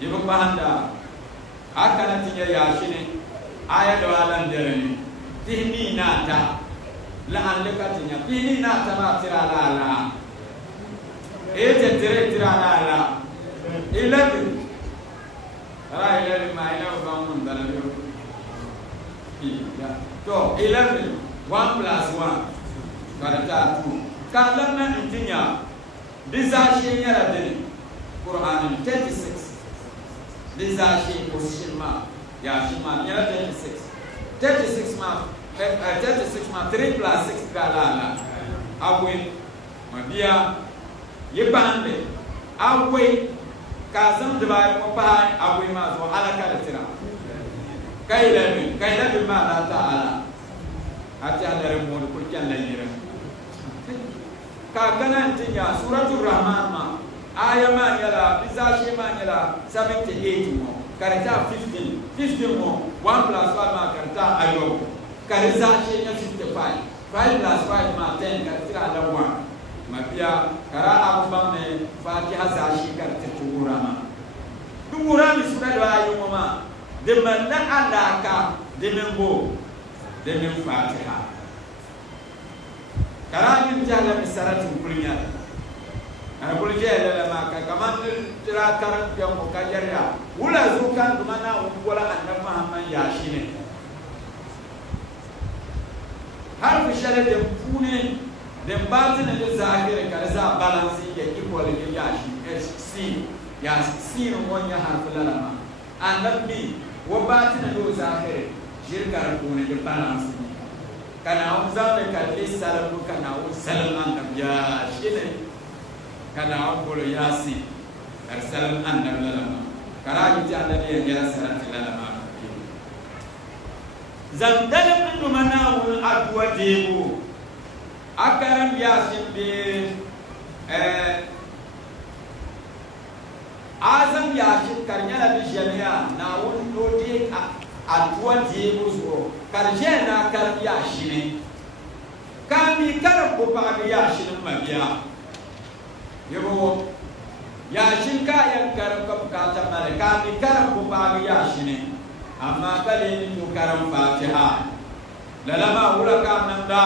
yibu bahanda haka na tinya ya shine aya da walan dare ne tihni nata la an leka tinya tihni nata ma tirala la ete tirala la 11 ara 11 ma ina ba mun dala yo to 11 1 plus 1 karata tu kalan na intinya dizashi yara dini Quran 36 dizashi kushima ya shima yara 36 ma 3 plus 6 kalala awe mabia yebande awe kazam dibai ko pa awe ma zo alaka da tira kai da ma la ta'ala ati alare mo ko kyan la yira ka kana tinya suratul rahman ma aya ma yala bizashi ma yala 78 mo karata 15 mo 1 plus 1 ma karata ayo karizashi nya 55 5 plus 5 ma 10 karata ala 1 mapia kara abba me fatiha zashi karata turama dumura mi sura da ayo ma de man na alaka de membo de min fatiha karamin jala misaratin kulnya ana kulje la ma ka kaman tira karan yang ko kajarya wala zukan dumana wala annabi Muhammad ya shine har fi shale da pune da batin da zahiri ka za balance ya equal ne ya shi ya c no wonya har fulala ma annabi wa batin da zahiri shirkar pune da balance kana umzame kalli salamu kana salam annab ya shine kana bolo yasi salam annab lalama kara ji annabi ya salati lalama zandal min manawul adwa debu akaram yasin be azam yasin karnya bi jami'a na won dodi adwa debu so karje na karam yasin kami karam ko ba yasin mabiya yebo yasin ka yang karam ko kata mare kami karam ko ba yasin amma kale ni to karam fatiha lalama wala ka nanda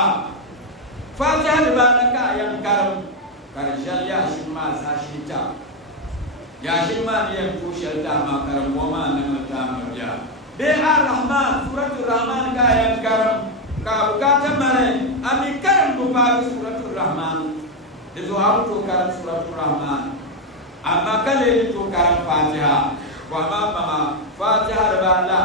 fatiha da bana ka yang karam karshen yasin ma sashita yasin ma ne to shelta ma karam goma nan ta mabiya be ar-rahman suratul rahman ka yang karam ka bukata mare ami karam ko ba suratul rahman itu auto karam suratul rahman amma kale ni to karam fatiha wa mama fatiha da bana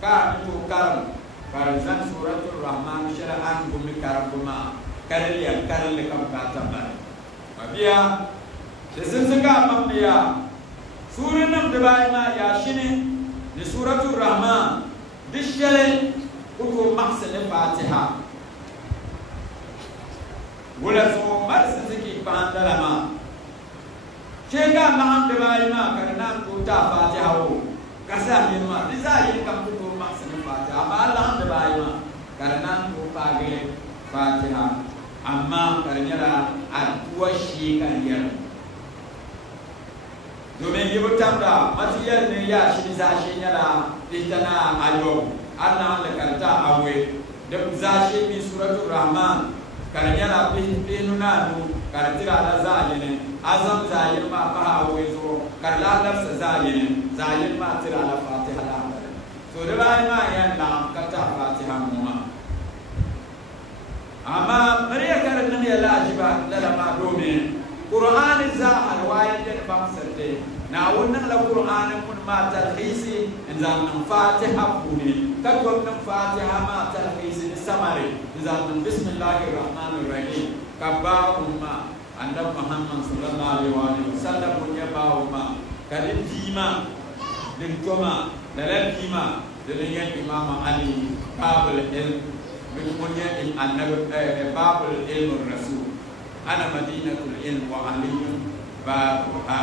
ka ni to karam karzan suratul rahman syara'an gumi karam guma kare yang kare le kam kata mare mabia sesuka mambiya surah nam da bai ma yashini di suratul rahman dishale uto maksal fatiha wala so marsa ziki pandalama chega maham da bai ma karna ko ta fatiha wo kasa min ma dizayin kam to maksal fatiha ma Allah da bai ma karna ko page fatiha amma karnyara adwa shi karnyara domin yi mutamda matiyar ne ya shi zashi yana litana ayo Allah da karta awe da zashi mi suratul rahman karnyara binuna nu kartira da zaline azam zayin ma ba awe zo karla nafsa zayin ma tira la fatiha la so da bai ma yan la kata fatiha mu amma mariya karan nan ya lajiba lalama domin qur'ani za alwayin da bamsarte na wannan la qur'ani kun ma talhisi inzan nan fatiha kuni kakon nan fatiha ma talhisi samare inzan nan bismillahir rahmanir rahim kabba umma annab muhammad sallallahu alaihi wasallam mun ya ba umma kadin jima din toma dalal jima dalil imam ali qabl ilm بالمنيا النبي باب العلم الرسول أنا مدينة العلم وعلي بابها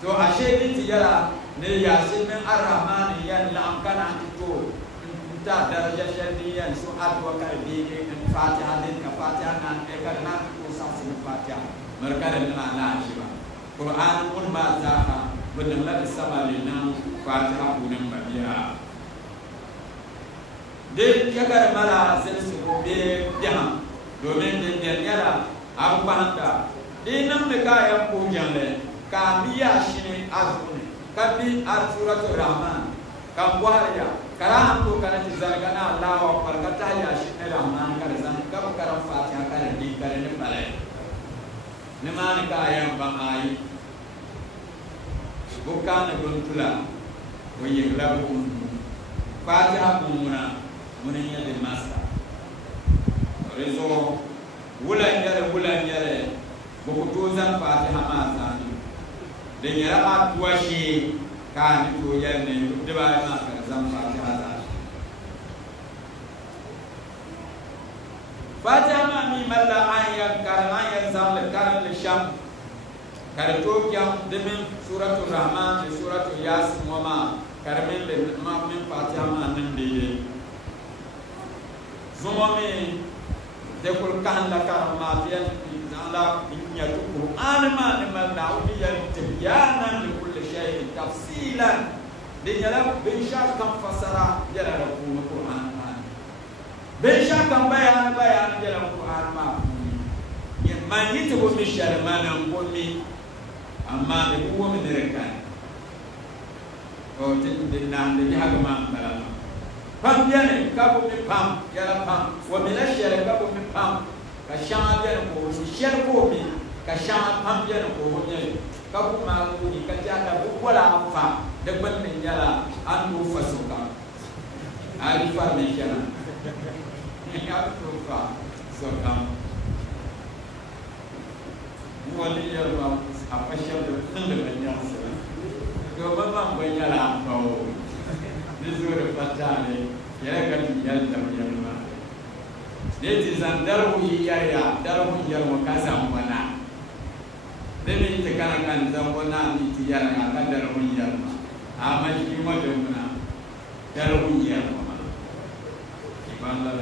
تو أشيء تجارة نياسين من الرحمن ين لام كان عندكو أنت درجة شديدة سؤال وكذي الفاتحة دين كفاتحة نان إكرنا كوساس الفاتحة mereka dengan Allah siapa Quran pun baca benar sama dengan Fatihah pun membaca de yagar mala selsu be jama domin de nyara abu bahanda de nam me ka ya ko janle ka biya shine azune ka bi suratul rahman ka wahaya karam to kana tizargana Allah wa barakata ya shine rahman ka zan ka karam fatiha ka di ka ne bale ne man ka ya ba ai bukan guntula wo yeglabu fatiha muna munanya de masta rezo wulan yare bokutuzan fatiha ma zani de yara atwashi kan to yanne de ba ma kan zan fatiha zani fatiha ma mi malla ayan kan ayan zan le kan le sham kar to kyam de min suratul rahman de suratul yasin wa ma karmen le ma min fatiha ma nan de zomi dekul kan la karamatia ala inyatu Qur'an ma man naudiya tibyana li kulli shay tafsilan dinyala bisha kam fasara jala Qur'an ma bisha kam bayan jala Qur'an ma yen man yitu bo mishar manan bonni amma de ko mi derekan o tin dinna de haga ma bala pam yane kabu mi pam yala pam wa mi la shere kabu mi pam ka shama yane ko si shere ko mi ka shama pam yane ko ho nyale kabu ma ko ni ka ta bu wala fa de ban mi yala an bu fasuka ali fa mi yana ya tufa so kam wali ya ba apa syarat tanda banyak sih go bang banyak lah kau disuruh patane ya kan ya tamyan ma deti zandar ya daru ya makasa mana demi tekan zambona ni tiyara akan daru ya ma amal kima domna daru ya ma ibanda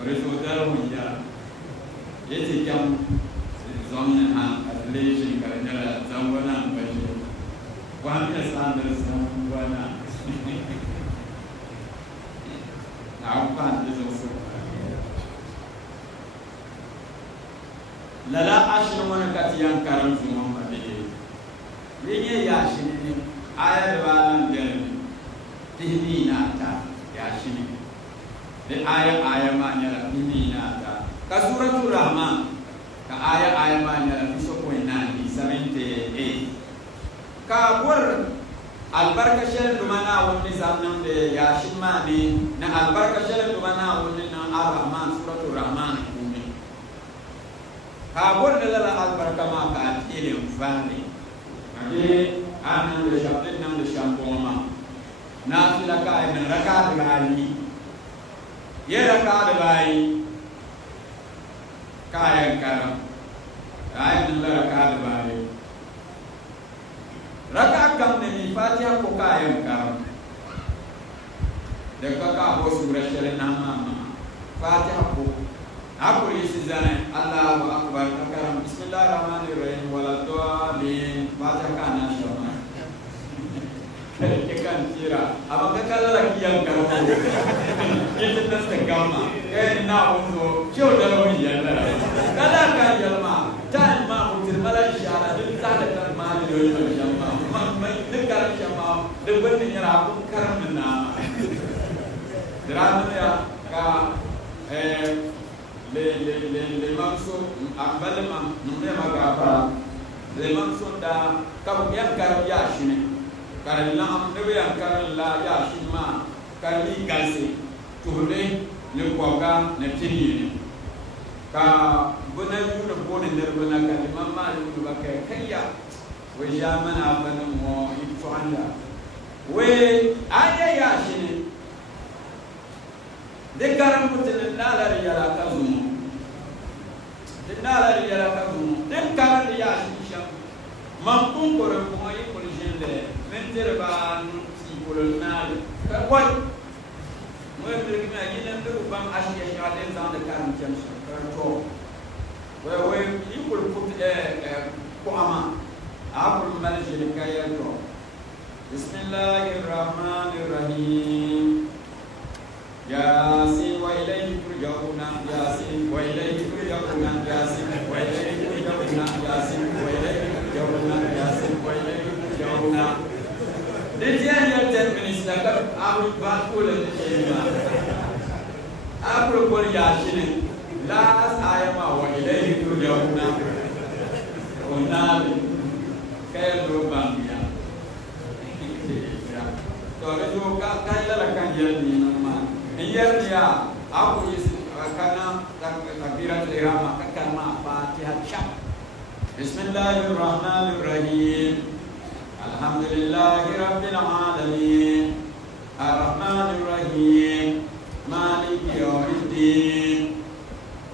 orizo daru ya yeti kam zomna ha relation karanya zambona bashi wami asandar zambona apa itu lala ashir mana katiyan karam zumam bade yenye yashini ayat balan gelmi tihdina ta yashini de ayat ma nyala tihdina ta ka suratul rahman ka ayat ma nyala bisopo inani 78 ka bor albarka shel dumana wonni zamnam de yashima ni na albarka shel dumana wonni na ar-rahman suratul rahman kumi ka bor de la albarka ma ka ile mfani ade anan de shabdin nam de shamboma na fila ka ibn raka de bali ye raka de bali kayan karam ayin raka de bali raka kam ne fatiha ko kayan karam de ka bo sura shele na mama fatiha ko aku isi zane Allahu akbar karam bismillahirrahmanirrahim wala dalin fatiha kana shoma kan tira apa kala lagi yang karam itu tas kama na uno kyo da wani yana kala kan yalma tan ma utir mala ishara din ta da kan ma ne yoyi shama karam shama de bani nyara ko karam na drama ya ka le manso ambale mam numne magapa le manso da ka yan karam ya shine karam la am de yan karam la ya shima kali galse tuhle le koga ne tini ka bana yuna bone der bana ka mamma lu ba kayya we jamana bana mo ifanda we aya ya shine de karam putin nala riyala kazumu de nala riyala kazumu de karam ya shisham mampung kore ko ay ko jende mentere ba si ko nal ka wat mo de ma yina de bam ashiya shade zan de karam jam ka to we ikul put ko ama akul malajin kaya to bismillahirrahmanirrahim yasin wa ilayhi turja'una yasin wa ilayhi turja'una yasin wa ilayhi turja'una yasin wa ilayhi turja'una yasin wa ilayhi turja'una dia yang 10 minutes dekat aku bakul ni aku pun yasin la asayama wa ilayhi turja'una onali kaya lubang dia to itu kaya la kan jadi nama iyar dia aku isi kana takbirat ihram kana Fatihah syah bismillahirrahmanirrahim alhamdulillahi rabbil alamin arrahmanir rahim maliki yawmiddin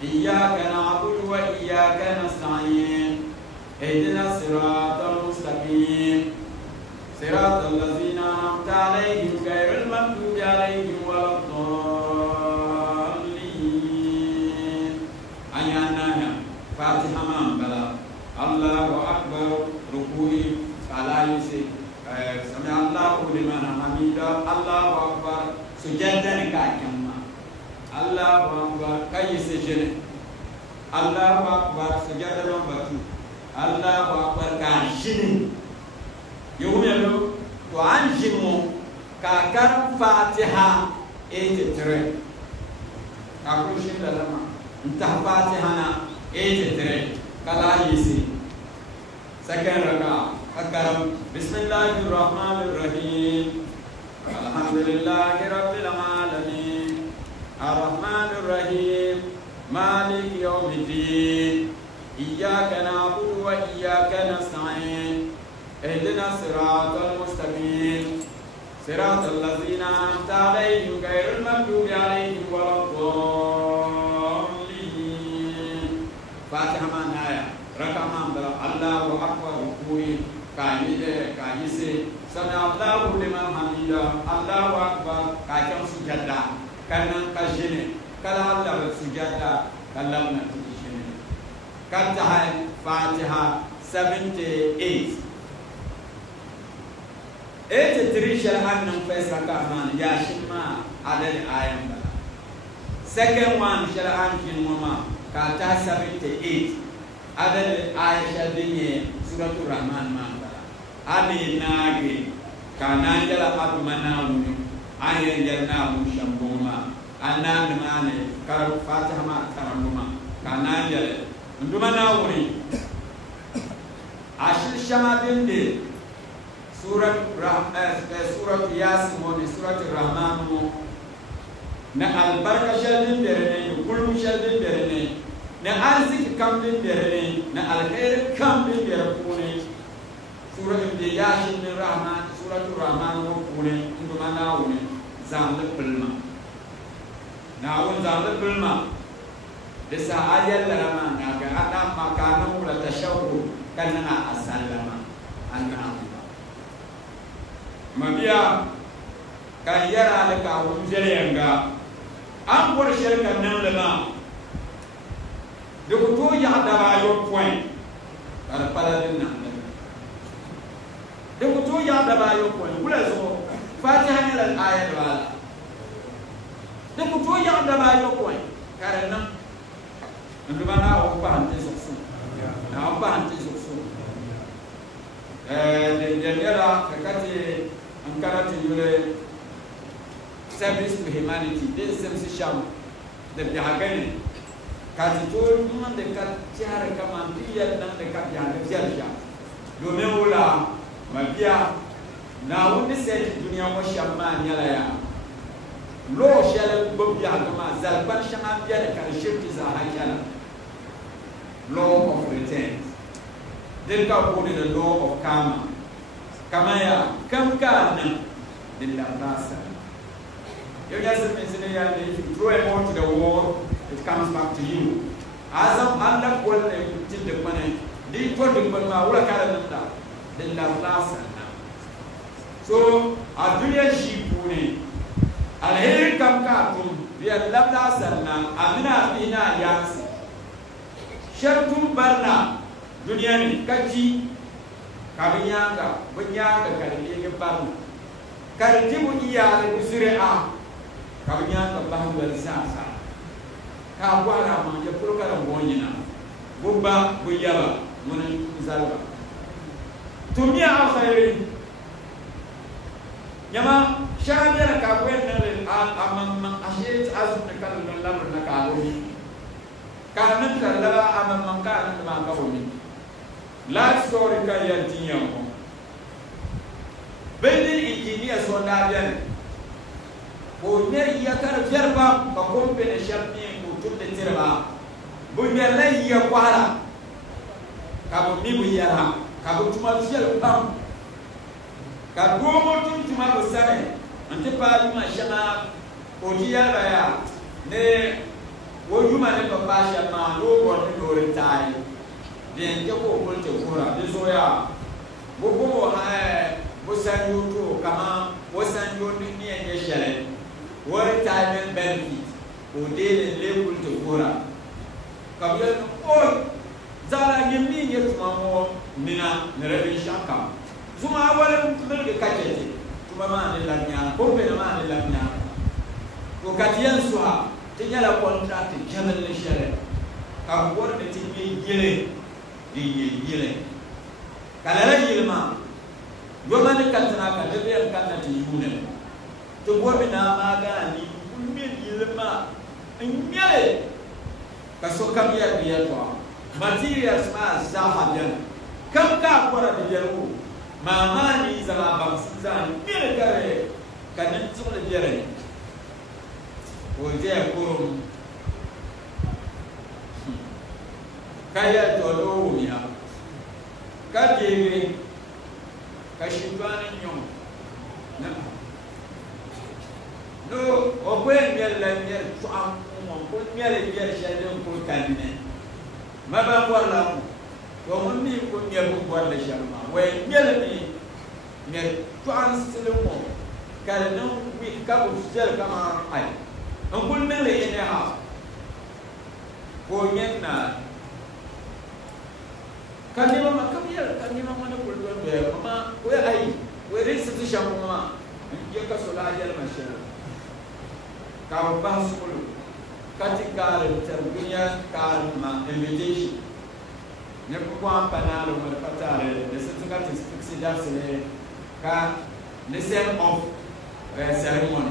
iyyaka na'budu wa iyyaka nasta'in ihdinas siratal mustaqim siratal ladzina an'amta 'alaihim ghairil maghdubi 'alaihim waladdallin ayana Fatihah mambala Allahu akbar ruku'i alayhi sami Allahu liman hamida Allahu akbar sujadan ka kamma Allahu akbar kai sejene Allahu akbar sujadan batu Allahu akbar ka shini yumelo to anjimu ka karam Fatiha 83 ka ko shin da lama inta Fatiha na 83 kala yisi second raka karam bismillahirrahmanirrahim alhamdulillahi rabbil alamin الرحمن الرحيم مالك يوم الدين إياك نعبد وإياك نستعين اهدنا الصراط المستقيم صراط الذين أنعمت عليهم غير المغضوب عليهم ولا الضالين. فاتحة معناها رقم الله أكبر ركوعي كايسي سمع الله لمن حمده الله أكبر كاكم سجدا كنا كجنة كلا الله سجدا كلا من تجنة كتها فاتحة 78 83 شرحان نفس ركعمان يا شما عدد آيام بلا second one شرحان كنوما كاتا 78 عدد آية شديني سورة الرحمن ما بلا أني ناجي كانا جلا أبو مناوني أني جلنا مشامبوما أنا نماني كارو فاتحة ما كارنوما كانا جلا ندوما ناوني عشر شمادين دي Surat Yasin mo ni Surat Rahman mo na albarka shadin derene kulum shadin derene na arziki kamdin derene na alkhair kamdin derene Surat Yasin ni Rahman Surat Rahman mo kune nduma nawune zamle pilma nawun zamle pilma desa ayat Rahman aga ada makana mula tashawwu kana asallama anna mabiya kan yara da kawun yanga an gwar shirkan nan lama da ku to ya da bayo point paladin nan da ku to ya da bayo point kula so fatiha ne al ayat wala da ku to ya da bayo point karan nan ndu bana o ba hante soksu na o ba hante soksu de yara kakati Ankara yule service to humanity this service sham de bihagani kati tol man de kat tiare kama ndiya nan de kat ya de tiare do me wala mabia na woni se dunia mo shamma nyala ya lo shele bo biya kama zal ban shama biya de kan shirki za hakala law of returns then ka ko the law of karma kama ya kam kana lillah nasa you guys have been saying that if you throw a ball to the wall it comes back to you azam anda ko le tin de mane di to de ma wala kala nda lillah nasa so adunya shi pune alheri kam ka tum bi lillah nasa amina bina yasi shartum barna dunya ni kaji kabinyanga bunyanga kalike baru karjibu iya le zuri'a kabinyanga bahu wal sasa ka gwara ma je prokara wonyina bubba buyaba munan zalba tumia akhairi nyama shamira ka kwenna le amman ashit azun kallan lamr na ka woni kanan kala amman ka nan ma ka woni life story ka yantinya ko bende engineer so da bien ko ne ya kar verba ka kombe ne sharni ko tudde tirba bu ne la ya kwara ka bu mi bu yara ka bu tuma fiel pam ka gomo tun tuma bu sare ante pa ma shama ko diya ba ya ne wo yuma ne ba ba shama lo ko ne do retai bien ke ko ko te kura de soya bo bo ha bo san yuto kama bo san yuto ni en yeshale wo retirement benefit o de le ko te kura kabya o zara nyemi nye tuma mo mina ne rebe shaka zuma wala mtumel ke kajete tuma ma ne la nya ko be ma ne la nya ko katiyan suha tinyala contract jamal le shere ka ko de tinye yele yele kalala yilma yomane katana ka de ber kanna ti yune to bobe na maga ni kulmin yilma nyele ka so kam ya biya to materials ma zahaban kam ka kwara de yaru mama ni zama bamsiza nyele kare kanin tsule bere وجاء كرم كايا تولو ميا كاجيري كشيطان يوم نعم no okwen miel la miel tu am ko miel shadon ko kanne maba wala ko mun ni ko miel ko wala sharma we miel ni miel tu an silmo kala no wi ka bu sel kama ai an kun ne le ene ha ko nyenna kanima makamia kanima mana ko do be mama we ai we risa tu shamma nje ka sola ajal mashara kau bahas dulu ketika terpunya karma invitation ne kwa panalo merpatare de setuka tisida sele ka the same of ceremony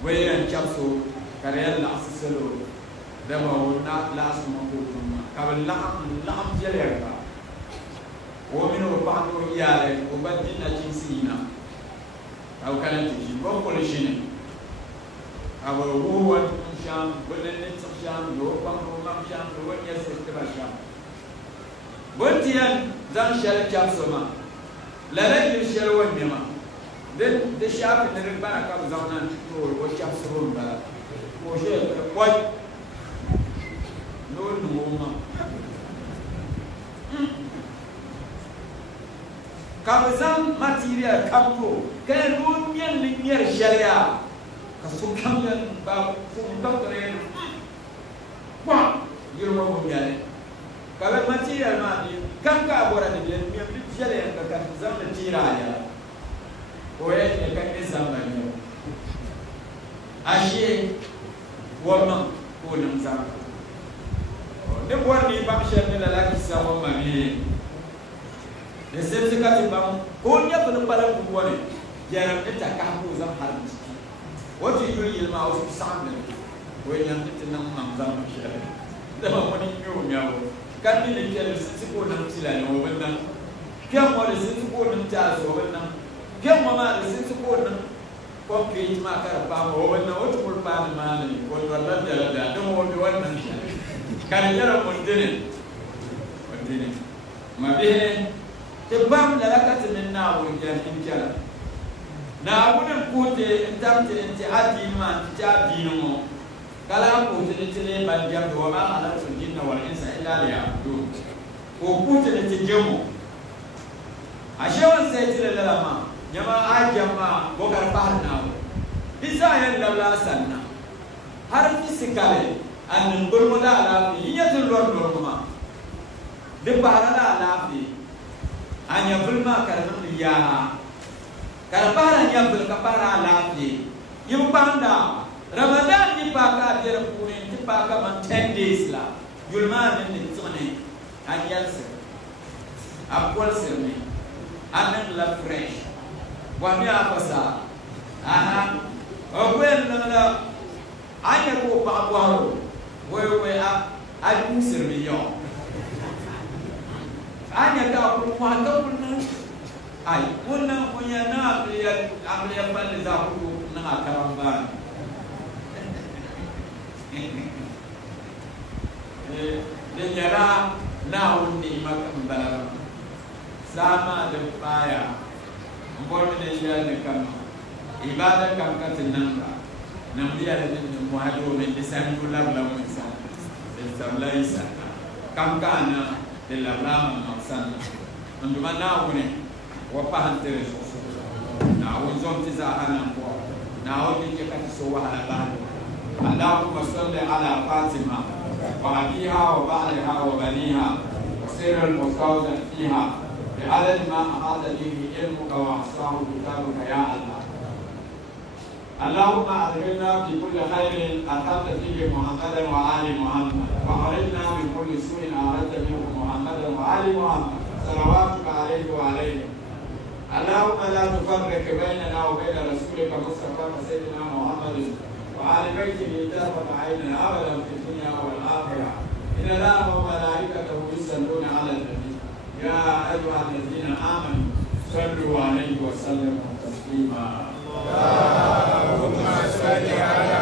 we and chapso karel la aselo de ma na last month ka la jere ka o mino pa no yale o badina chinsina au kana tishi ko polishine our wood sham, bullet sham, no pump sham, no one yes, sham. Buntian, then shall chapsoma. Let it shall one yama. Then the sharp in the ribbon comes on and or chaps room, or what? No, woman. Kabazam material, campo, can room near Sharia. Kasukamian ba fungkatren kwa yuro mo yale kabe material ma ni kanka bora de bien mi jale ka zam de tiraya o e ka ke zamba ni ashi woma ko nam zam ne bor ni ba shen ne la ki sa mo ma ni de se se ka ti ba ko nya ko pala ko woni yaram eta ka ko zam har what you will ma of samne when you sit na mamzam share da ba woni yo nyawo kan ni ke sit ko na tila no wannan kyan wala sit ko na ta so wannan kyan ma sit ko na ko ke ma kar pa mo wannan wato ko pa ma ne ko wannan da mo bi wannan kan yara mun dine ma be te bam la lakat min na wo jan in kala na wurin kote tamte inti adin ma ta dinu kala ko te tele ban jam do ma ala sun jinna wal insa illa li ya'budu ko kote da te jemu ashewan sai tele lama jama'a jama'a bogar bahar na bisa yan dawla sanna har fisikale an gurmuda ala yiyatul lor ma de bahara ala fi anya bulma karnu ya karapara nyambel kapara lafi yubanda ramadan ni paka dere punin ti paka man 10 days la yulman ni tsone anyanse apol serme anan la fresh wami apasa aha ogwen na anya ko pa kwaro we a du serme yo anya ka ko ma to ai wannan kunya na amliya balle za ku na karamba ne yara na wonni makambara sama da baya mbon ne ya ne kan ibada kan katin nan biya da din muhado ne lisan kullar la musa da sablaisa kan kana da labrama maksan nduma na woni wapahan tere so na wonzon tizahana kwa na woni ke kati so wahala bado Allahumma salli ala Fatima wa abiha wa ba'liha wa baniha wa sirr al-mustawdan fiha بعدد ما أحاط به علمك وأحصاه كتابك يا الله. اللهم أدخلنا في كل خير أخذت فيه محمدا وآل محمد وأخرجنا من كل سوء أردت منه محمدا وآل محمد صلواتك عليه وعليه. اللهم لا تفرق بيننا وبين رسولك مصطفى سيدنا محمد وآل بيته طرفة عين أبدا في الدنيا والآخرة. إن الله وملائكته يصلون على النبي يا أيها الذين آمنوا صلوا عليه وسلموا تسليما. اللهم صل على